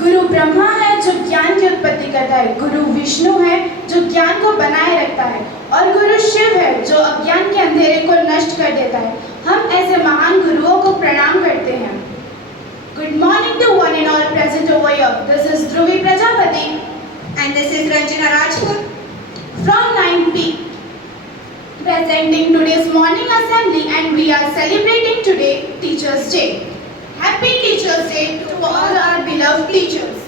गुरु ब्रह्मा है जो ज्ञान की उत्पत्ति करता है, गुरु विष्णु है जो ज्ञान को बनाए रखता है और गुरु शिव है जो अज्ञान के अंधेरे को नष्ट कर देता है। हम ऐसे महान गुरुओं को प्रणाम करते हैं। Good morning to one and all present over here. This is Dhruvi Prajapati and this is Ranjana Rajput from 9P, presenting today's morning assembly, and we are celebrating today Teachers' Day. Happy Teachers' Day to all our beloved teachers.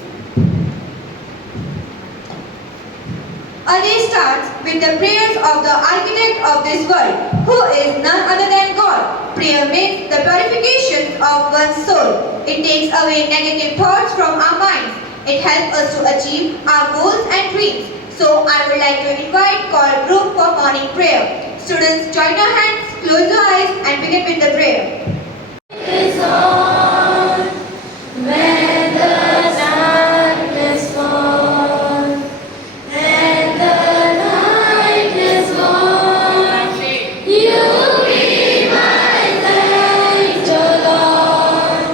A day starts with the prayers of the architect of this world, who is none other than God. Prayer means the purification of one's soul. It takes away negative thoughts from our minds. It helps us to achieve our goals and dreams. So I would like to invite our group for morning prayer. Students, join your hands, close your eyes and begin with the prayer. Is on when the darkness falls and the night is gone. You be my light, O Lord,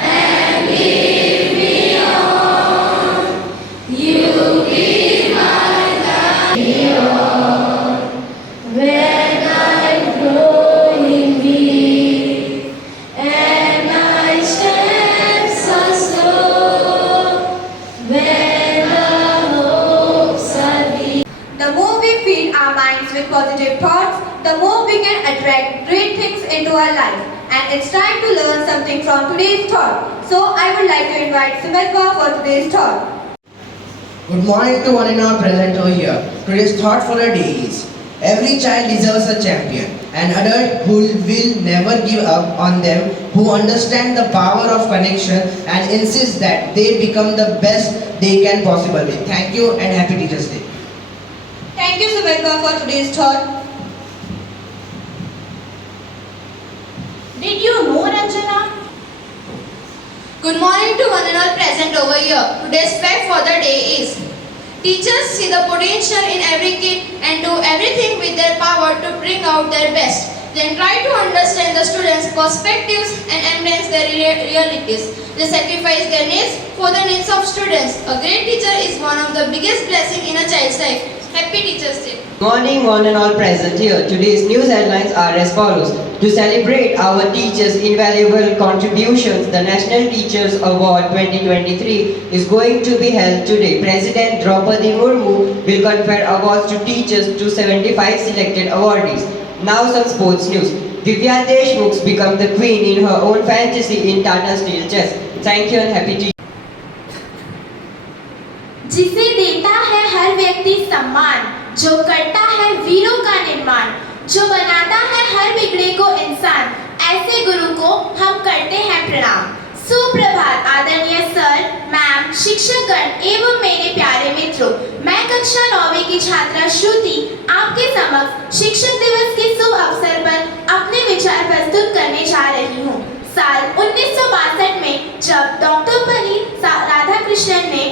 and lead me on. You be my light, Lord, when I'm growing weak and my steps are slow, when the hopes are weak. The more we feed our minds with positive thoughts, the more we can attract great things into our life. And it's time to learn something from today's thought. So I would like to invite Simadwa for today's thought. Good morning to one and all present over here. Today's thought for the day is: every child deserves a champion, an adult who will never give up on them, who understand the power of connection and insist that they become the best they can possibly be. Thank you and happy Teachers' Day. Thank you, Simadwa, for today's thought. Did you know, Ranjana? Good morning to one and all present over here. Today's fact for the day is: teachers see the potential in every kid and do everything with their power to bring out their best. Then try to understand the students' perspectives and embrace their realities. They sacrifice their needs for the needs of students. A great teacher is one of the biggest blessings in a child's life. Happy Teachers' Day. Morning, one and all present here. Today's news headlines are as follows. To celebrate our teachers' invaluable contributions, the National Teachers Award 2023 is going to be held today. President Draupadi Murmu will confer awards to teachers to 75 selected awardees. Now some sports news. Divya Deshmukh become the queen in her own fantasy in Tata Steel chess. Thank you and happy Teachers. जिसे देता है हर व्यक्ति सम्मान, जो करता है वीरों का निर्माण, जो बनाता है हर बिगड़े को इंसान, ऐसे गुरु को हम करते हैं प्रणाम। सुप्रभात आदरणीय सर, मैम, शिक्षकगण एवं मेरे प्यारे मित्रों। मैं कक्षा 9वीं की छात्रा श्रुति आपके समक्ष शिक्षक दिवस के शुभ अवसर पर अपने विचार प्रस्तुत करने जा रही हूँ। साल 1962 में जब डॉक्टर राधाकृष्णन ने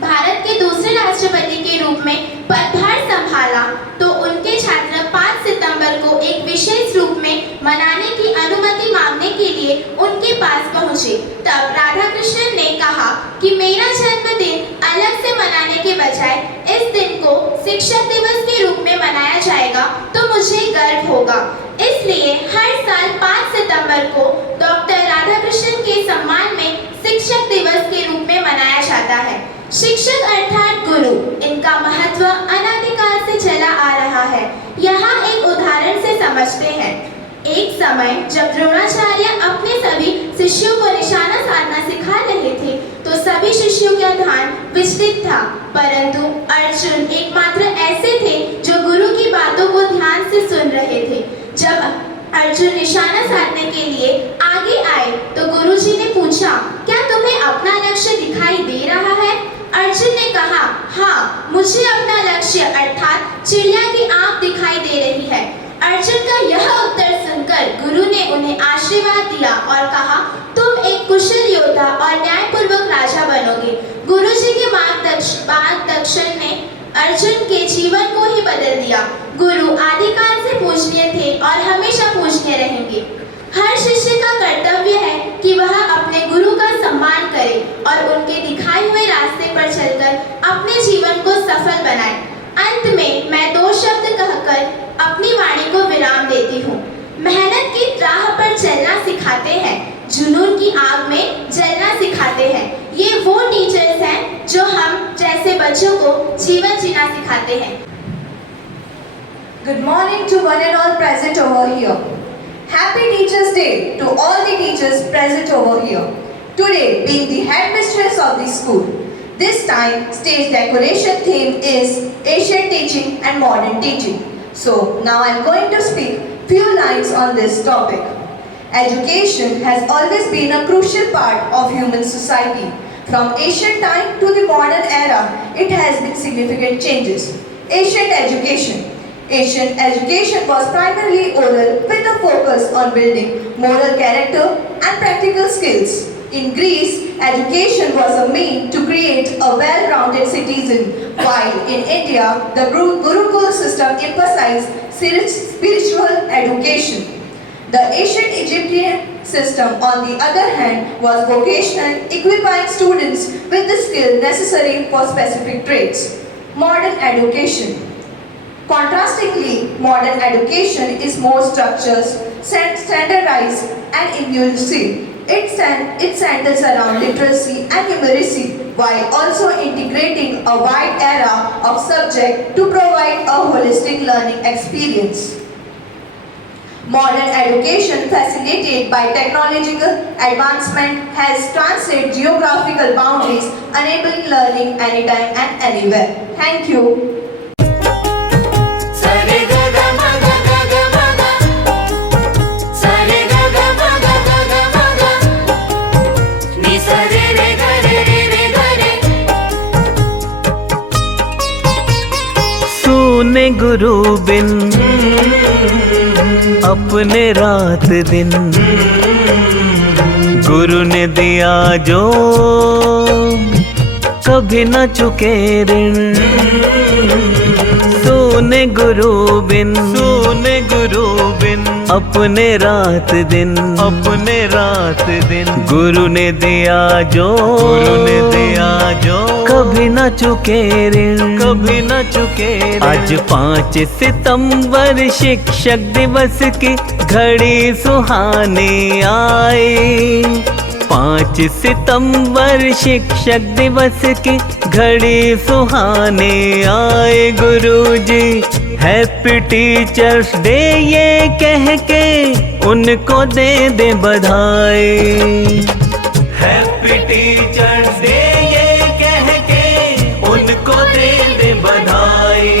भारत के दूसरे राष्ट्रपति के रूप में पदभार संभाला, तो उनके छात्र 5 सितंबर को एक विशेष रूप में मनाने की अनुमति मांगने के लिए उनके पास पहुंचे। तब राधाकृष्णन ने कहा कि मेरा जन्मदिन अलग से मनाने के बजाय इस दिन को शिक्षक दिवस के रूप में मनाया जाएगा तो मुझे गर्व होगा। इसलिए हर साल 5 सितंबर को डॉक्टर राधाकृष्णन के सम्मान में शिक्षक दिवस के रूप में मनाया जाता है। शिक्षक अर्थात गुरु, इनका महत्व अनादिकाल से चला आ रहा है। यहाँ एक उदाहरण से समझते हैं। एक समय जब द्रोणाचार्य अपने सभी शिष्यों को निशाना साधना सिखा रहे थे, तो सभी शिष्यों का ध्यान विचलित था, परंतु अर्जुन एकमात्र ऐसे थे जो गुरु की बातों को ध्यान से सुन रहे थे। जब अर्जुन निशाना साधने के लिए आगे आए तो गुरुजी ने पूछा, क्या तुम्हें अपना लक्ष्य दिखाई दे रहा है? अर्जुन ने कहा, हाँ, मुझे अपना लक्ष्य अर्थात चिड़िया की आंख दिखाई दे रही है। अर्जुन का यह उत्तर सुनकर गुरु ने उन्हें आशीर्वाद दिया और कहा, तुम एक कुशल योद्धा और न्यायपूर्वक राजा बनोगे। गुरुजी के मार्गदर्शन ने अर्जुन के जीवन को ही बदल दिया। गुरु आदिकाल से पूजनीय थे और हमेशा पूजनीय रहेंगे। हर शिष्य का कर्तव्य है कि वह अपने गुरु का सम्मान करे। करें और उनके दिखाए हुए रास्ते पर चलकर अपने जीवन को सफल बनाएं। अंत में मैं 2 शब्द कहकर अपनी वाणी को विराम देती हूँ। मेहनत की राह पर चलना सिखाते हैं, जुनून की आग में जलना सिखाते हैं। ये वो टीचर्स हैं जो हम जैसे बच्चों को जीवन जीना सिखाते हैं। Good morning to one and all present over here. Happy Teachers Day to all the teachers present over here. Today being the headmistress of the school. This time stage decoration theme is Asian teaching and modern teaching. So now I am going to speak few lines on this topic. Education has always been a crucial part of human society. From ancient time to the modern era, it has been significant changes. Ancient education. Ancient education was primarily oral with a focus on building moral character and practical skills. In Greece, education was a means to create a well-rounded citizen, while in India, the Gurukul system emphasized spiritual education. The ancient Egyptian system, on the other hand, was vocational, equipping students with the skill necessary for specific trades. Modern education. Contrastingly, modern education is more structured, standardized and inclusive. It centers around literacy and numeracy while also integrating a wide array of subjects to provide a holistic learning experience. Modern education facilitated by technological advancement has transcended geographical boundaries, enabling learning anytime and anywhere. Thank you. सुने गुरु बिन अपने रात दिन, गुरु ने दिया जो कभी न चुके ऋण। सुने गुरु बिन अपने रात दिन, गुरु ने दिया जो कभी न चुके ऋण। आज 5 सितंबर शिक्षक दिवस की घड़ी सुहानी आई। 5 सितंबर शिक्षक दिवस की घड़ी सुहानी आए। गुरुजी हैप्पी टीचर्स डे ये कह के उनको दे बधाई। हैप्पी टीचर्स डे ये कह के उनको दे बधाई।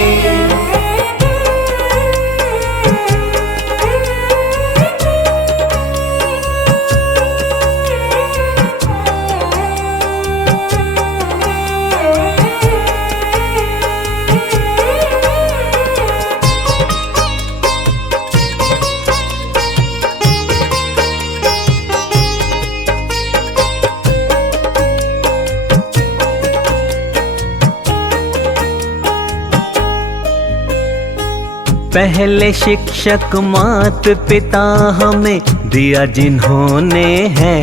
पहले शिक्षक मात पिता हमें दिया जिन्होंने है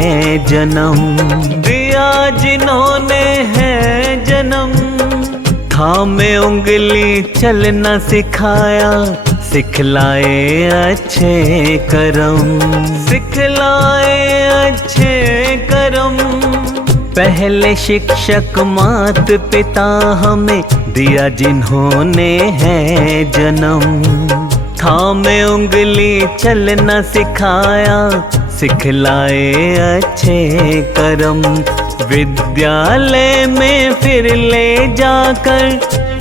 जन्म, थामे उंगली चलना सिखाया, सिखलाए अच्छे कर्म। पहले शिक्षक मात पिता हमें दिया जिन्होंने है जन्म, थामे उंगली चलना सिखाया, सिखलाए अच्छे कर्म। विद्यालय में फिर ले जाकर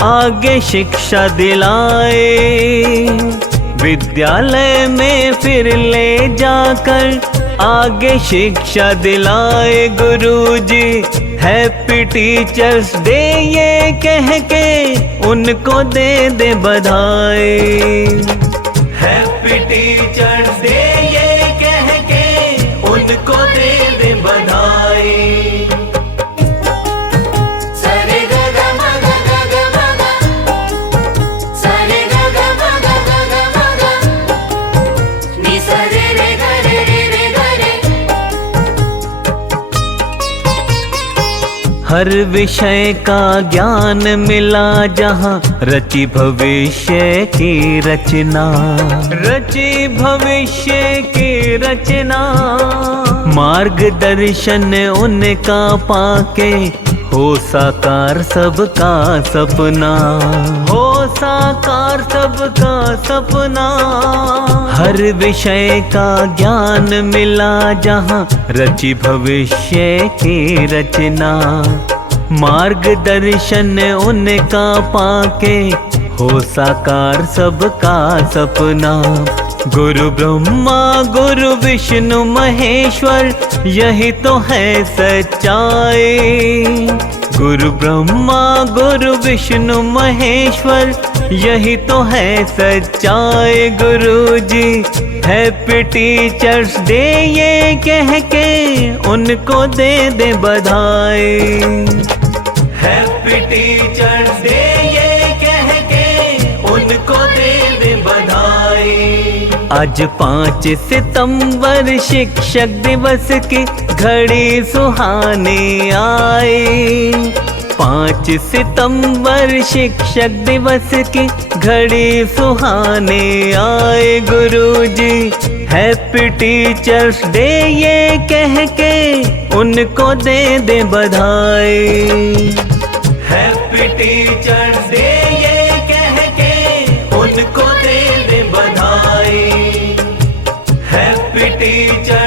आगे शिक्षा दिलाए, विद्यालय में फिर ले जाकर आगे शिक्षा दिलाए। गुरुजी हैप्पी टीचर्स डे ये कह के उनको दे बधाई। हैप्पी टीचर्स डे ये कह के उनको दे बधाई। हर विषय का ज्ञान मिला जहाँ रची भविष्य की रचना, रची भविष्य की रचना। मार्गदर्शन उनका पाके हो साकार सबका सपना, हो साकार सबका सपना। हर विषय का ज्ञान मिला जहाँ रची भविष्य की रचना। मार्गदर्शन उनका पाके हो साकार सबका सपना। गुरु ब्रह्मा गुरु विष्णु महेश्वर यही तो है सच्चाई। गुरु ब्रह्मा गुरु विष्णु महेश्वर यही तो है सच्चाई। गुरु जी हैप्पी टीचर्स डे ये कह के उनको दे दे बधाई। हैप्पी टीचर्स डे ये कह के उनको दे दे बधाई। आज 5 सितंबर शिक्षक दिवस की घड़ी सुहानी आई। 5 सितंबर शिक्षक दिवस की घड़ी सुहानी आए। गुरुजी हैप्पी टीचर्स डे ये कह के उनको दे दे बधाई। हैप्पी टीचर्स डे ये कह के उनको दे दे बधाई। Happy teacher